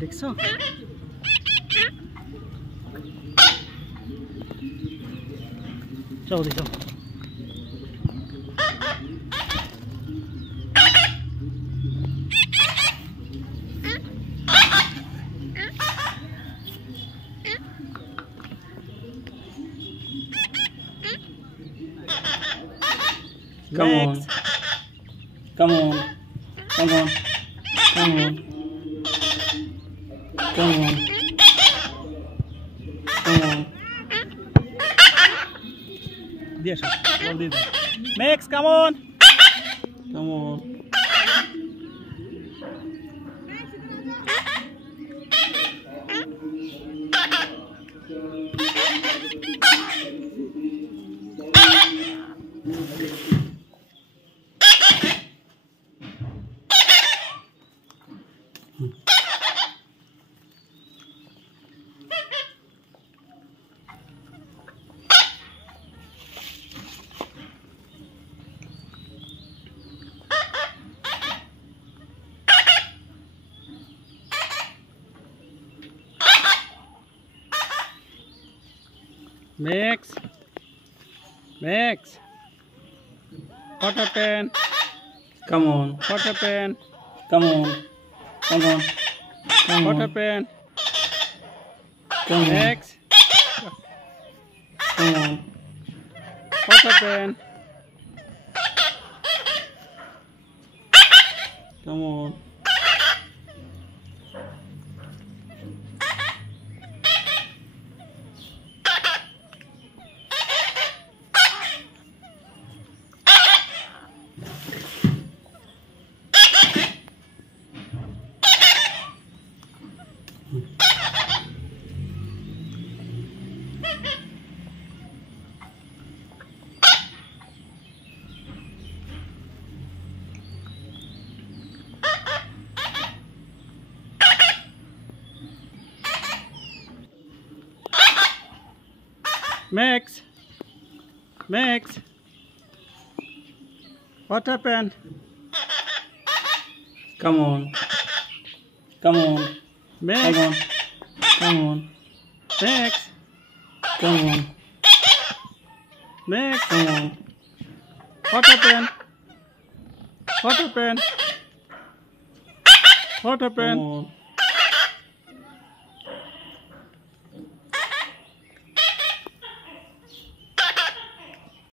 দেখছো? যাও দেখো। Come on. Come on. Come on. Come on. Come on. Come on. Dia siya. Ball dito. Max, come on. Come on. Max. Max. What happened? Come on. What happened? Come on. Come on. Come What on. happened? Come on. Max. Come on. What happened? Come on. Max. Max. What happened? Come on. Come on. Max. Come on. Come on. Max. Come on. Max. Come on. What happened? What happened? What Come happened? on.